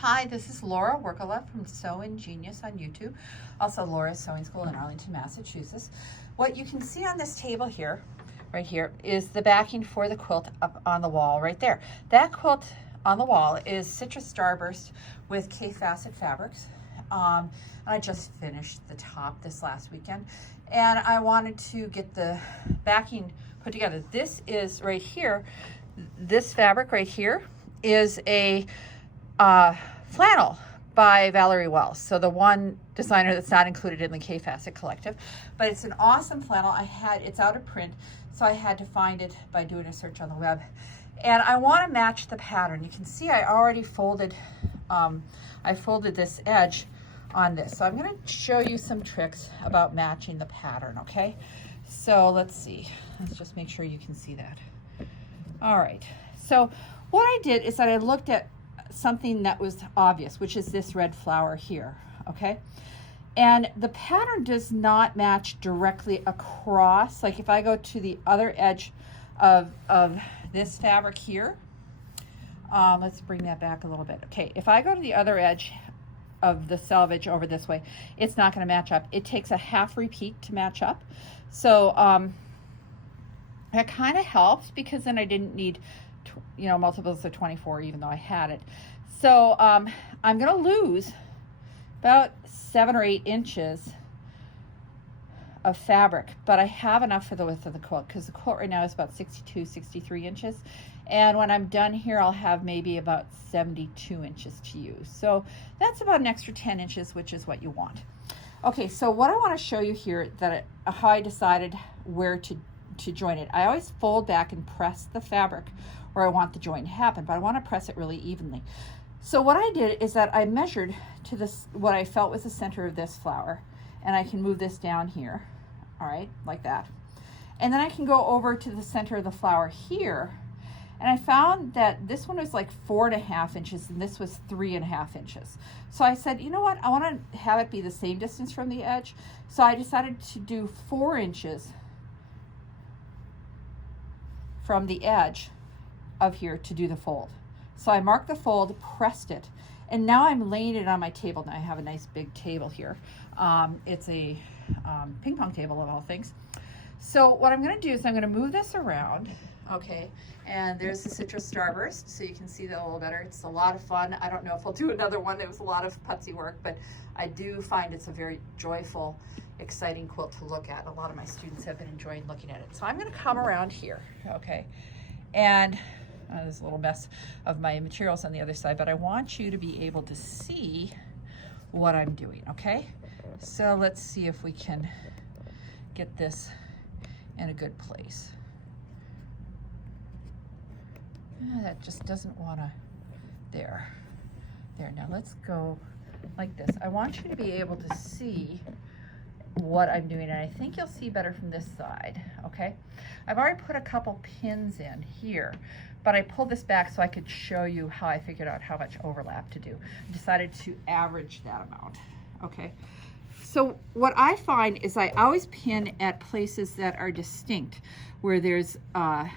Hi, this is Laura Workala from Sewing Genius on YouTube, also Laura's Sewing School in Arlington, Massachusetts. What you can see on this table here, right here, is the backing for the quilt up on the wall right there. That quilt on the wall is Citrus Starburst with K-Facet fabrics. And I just finished the top this last weekend, and I wanted to get the backing put together. This is right here, this fabric right here is a flannel by Valerie Wells. So the one designer that's not included in the K-Facet collective, but it's an awesome flannel. It's out of print, so I had to find it by doing a search on the web. And I want to match the pattern. You can see I already folded, I folded this edge on this. So I'm going to show you some tricks about matching the pattern, okay? So let's see. Let's just make sure you can see that. All right. So what I did is that I looked at something that was obvious, which is this red flower here, okay? And the pattern does not match directly across. Like if I go to the other edge of this fabric here, let's bring that back a little bit. Okay, if I go to the other edge of the selvage over this way, it's not going to match up. It takes a half repeat to match up. So that kind of helps, because then I didn't need multiples of 24, even though I had it. So I'm going to lose about 7 or 8 inches of fabric, but I have enough for the width of the quilt, because the quilt right now is about 62, 63 inches. And when I'm done here, I'll have maybe about 72 inches to use. So that's about an extra 10 inches, which is what you want. Okay, so what I want to show you here, how I decided where to join it. I always fold back and press the fabric where I want the join to happen, but I want to press it really evenly. So what I did is that I measured to this, what I felt was the center of this flower, and I can move this down here, all right, like that. And then I can go over to the center of the flower here, and I found that this one was like 4.5 inches and this was 3.5 inches. So I said, you know what, I want to have it be the same distance from the edge. So I decided to do 4 inches from the edge of here to do the fold. So I marked the fold, pressed it, and now I'm laying it on my table. Now I have a nice big table here. It's a ping pong table of all things. So what I'm going to do is I'm going to move this around, okay, and there's the Citrus Starburst, so you can see that a little better. It's a lot of fun. I don't know if I'll do another one. It was a lot of putsy work, but I do find it's a very joyful, exciting quilt to look at. A lot of my students have been enjoying looking at it. So I'm going to come around here, okay, and there's a little mess of my materials on the other side, but I want you to be able to see what I'm doing, okay? So let's see if we can get this in a good place. That just doesn't want to, there. Now let's go like this. I want you to be able to see what I'm doing, and I think you'll see better from this side, okay? I've already put a couple pins in here, but I pulled this back so I could show you how I figured out how much overlap to do. I decided to average that amount, okay? So what I find is I always pin at places that are distinct, where there's a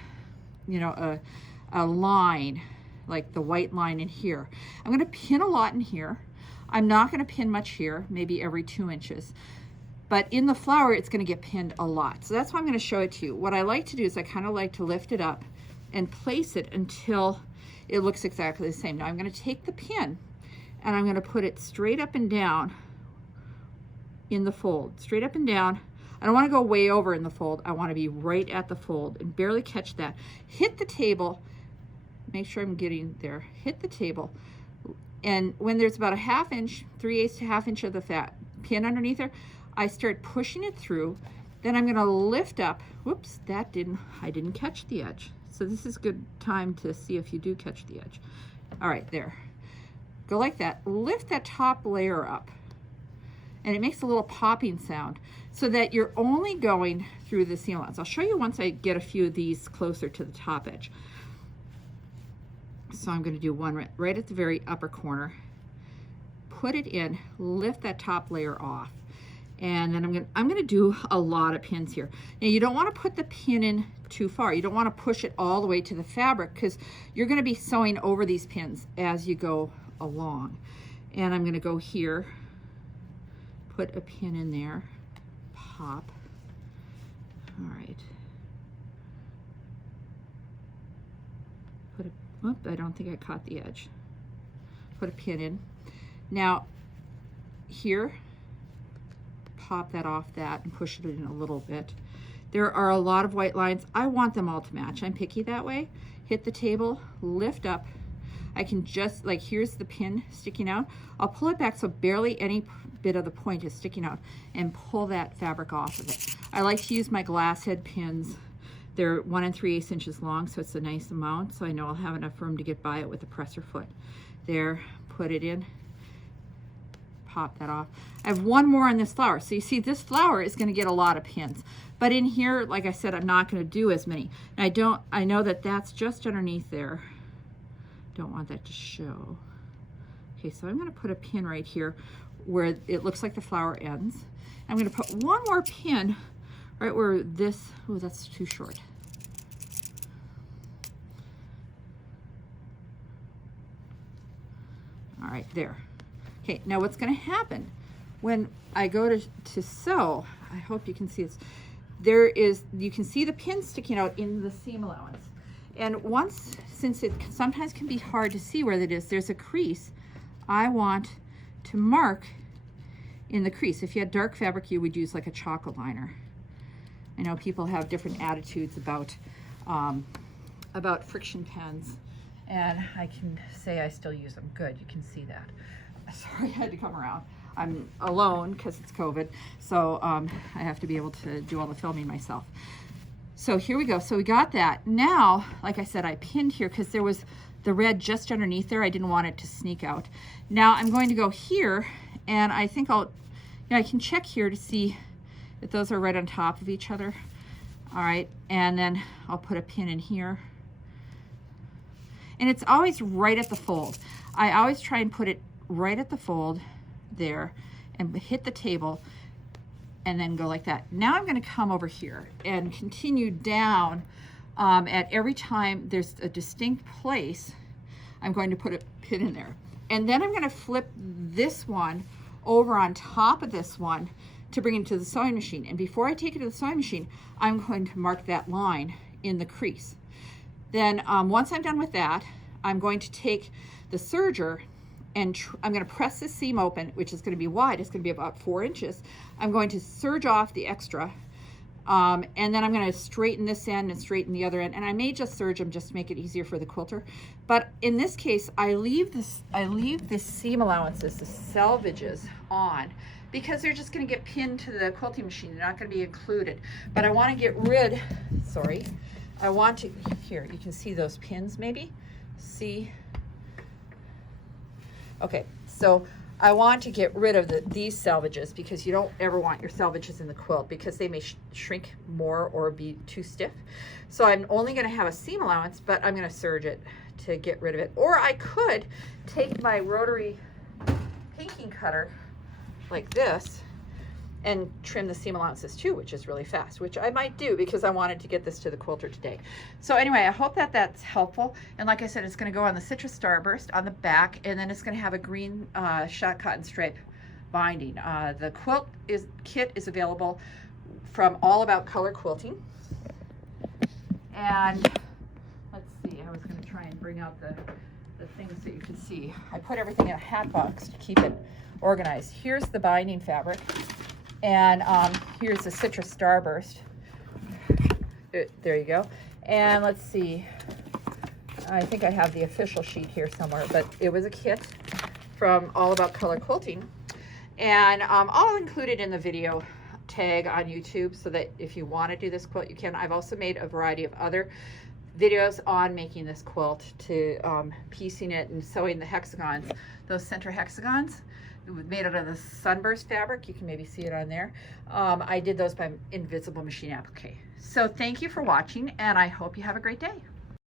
line, like the white line in here. I'm going to pin a lot in here. I'm not going to pin much here, maybe every 2 inches. But in the flower, it's going to get pinned a lot. So that's why I'm going to show it to you. What I like to do is I kind of like to lift it up and place it until it looks exactly the same. Now I'm going to take the pin and I'm going to put it straight up and down in the fold, straight up and down. I don't want to go way over in the fold. I want to be right at the fold and barely catch that. Hit the table, make sure I'm getting there, hit the table. And when there's about a 1/2 inch, 3/8 to 1/2 inch of the pin underneath there, I start pushing it through. Then I'm going to lift up. Whoops, I didn't catch the edge. So this is a good time to see if you do catch the edge. All right, there. Go like that. Lift that top layer up. And it makes a little popping sound so that you're only going through the seam-allowance. I'll show you once I get a few of these closer to the top edge. So I'm going to do one right at the very upper corner. Put it in, lift that top layer off. And then I'm going to do a lot of pins here. Now you don't want to put the pin in too far. You don't want to push it all the way to the fabric, because you're going to be sewing over these pins as you go along. And I'm going to go here, put a pin in there, pop. All right. Put a, oop, I don't think I caught the edge. Put a pin in. Now, here, pop that off that and push it in a little bit. There are a lot of white lines. I want them all to match. I'm picky that way. Hit the table, lift up. I can just, like, here's the pin sticking out. I'll pull it back so barely any bit of the point is sticking out and pull that fabric off of it. I like to use my glass head pins. They're 1 3/8 inches long, so it's a nice amount, so I know I'll have enough room to get by it with the presser foot. There, put it in, pop that off. I have one more on this flower. So you see this flower is gonna get a lot of pins. But in here, like I said, I'm not gonna do as many. And I know that that's just underneath there. Don't want that to show. Okay, so I'm gonna put a pin right here where it looks like the flower ends. I'm gonna put one more pin right where this, oh, that's too short. All right, there. Okay, now what's gonna happen when I go to sew, I hope you can see this, you can see the pin sticking out in the seam allowance. And once, since it sometimes can be hard to see where that is, there's a crease. I want to mark in the crease. If you had dark fabric, you would use like a chocolate liner. I know people have different attitudes about friction pens, and I can say I still use them. Good, you can see that. Sorry, I had to come around. I'm alone because it's COVID, so I have to be able to do all the filming myself. So here we go. So we got that. Now, like I said, I pinned here because there was the red just underneath there. I didn't want it to sneak out. Now I'm going to go here, and I think I can check here to see if those are right on top of each other. All right, and then I'll put a pin in here. And it's always right at the fold. I always try and put it right at the fold there and hit the table and then go like that. Now I'm going to come over here and continue down at every time there's a distinct place, I'm going to put a pin in there. And then I'm going to flip this one over on top of this one to bring it to the sewing machine. And before I take it to the sewing machine, I'm going to mark that line in the crease. Then once I'm done with that, I'm going to take the serger and I'm going to press the seam open, which is going to be wide. It's going to be about 4 inches. I'm going to serge off the extra, and then I'm going to straighten this end and straighten the other end. And I may just serge them just to make it easier for the quilter. But in this case, I leave this seam allowances, the selvages on, because they're just going to get pinned to the quilting machine. They're not going to be included. But I want to get rid. Sorry, I want to. Here, you can see those pins. Maybe see. Okay, so I want to get rid of these selvages because you don't ever want your selvages in the quilt because they may shrink more or be too stiff. So I'm only going to have a seam allowance, but I'm going to serge it to get rid of it. Or I could take my rotary pinking cutter like this and trim the seam allowances too, which is really fast, which I might do because I wanted to get this to the quilter today. So anyway, I hope that that's helpful. And like I said, it's going to go on the Citrus Starburst on the back, and then it's going to have a green shot cotton stripe binding. The quilt kit is available from All About Color Quilting. And let's see, I was going to try and bring out the things that you can see. I put everything in a hat box to keep it organized. Here's the binding fabric. And here's the Citrus Starburst. There you go. And let's see. I think I have the official sheet here somewhere, but it was a kit from All About Color Quilting. And I'll include it in the video tag on YouTube so that if you want to do this quilt, you can. I've also made a variety of other videos on making this quilt, to piecing it and sewing the hexagons, those center hexagons. It was made out of the Sunburst fabric. You can maybe see it on there. I did those by Invisible Machine Applique. So thank you for watching, and I hope you have a great day.